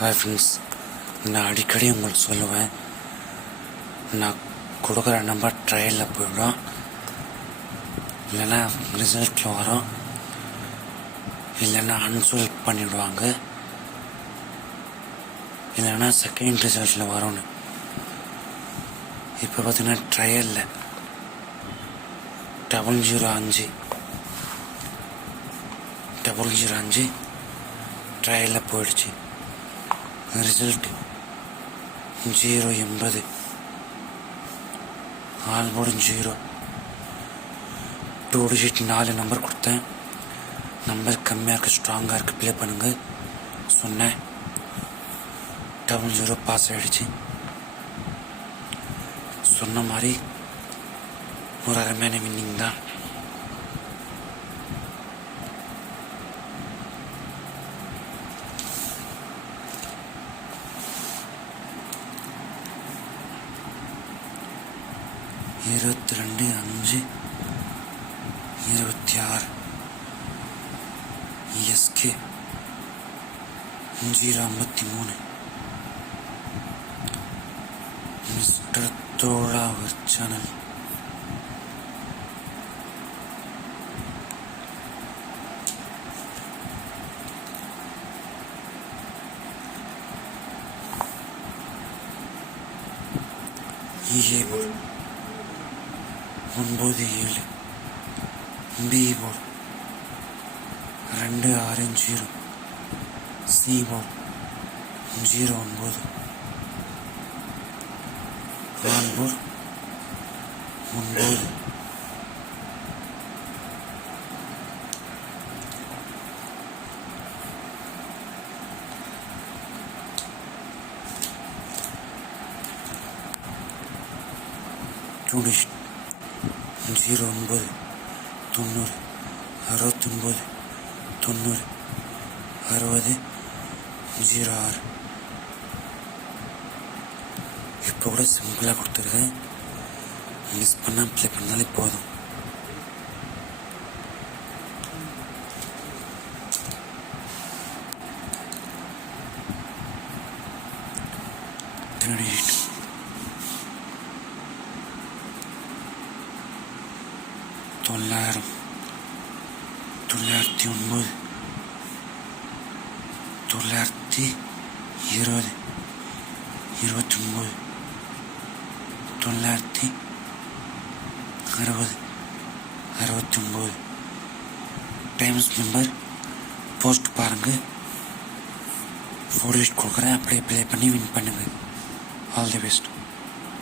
Hi friends, நான் அடிக்கடி உங்களுக்கு சொல்லுவேன், நான் கொடுக்குற நம்பர் ட்ரையலில் போயிடும், இல்லைன்னா ரிசல்ட்டில் வரும், இல்லைன்னா அன்செலக்ட் பண்ணிவிடுவாங்க, இல்லைன்னா செகண்ட் ரிசல்ட்டில் வரும்னு. இப்போ பார்த்தீங்கன்னா ட்ரையலில் 005 ட்ரையலில் போயிடுச்சு. ரிசல்ட்டு 080 ஆல்போர்டு 0. 2 டிஜிட் 4 நம்பர் கொடுத்தேன். நம்பர் கம்மியாக இருக்குது, ஸ்ட்ராங்காக இருக்குது, ப்ளே பண்ணுங்க சொன்னேன். 00 பாஸ் ஆகிடுச்சு. சொன்ன மாதிரி ஒரு அருமையான வின்னிங் தான். இருபத்தி 2/5/26 எஸ்கே 053 மிஸ்டர் தோழா அவர் channel. A board 97, B board 260, C board 09, on board 9. டூடிஸ்ட் 09 90 69 90 60 06. இப்போ கூட சிம்பிளாக கொடுத்துருக்கேன். மிஸ் பண்ணால் ப்ளே பண்ணாலே போதும். டிஜிட் 900 909 920 29 960 69. டைம்ஸ் நம்பர் போஸ்ட் பாருங்கள். 4 கொடுக்குறேன், அப்படியே ப்ளே பண்ணி வின் பண்ணுங்கள். All the best.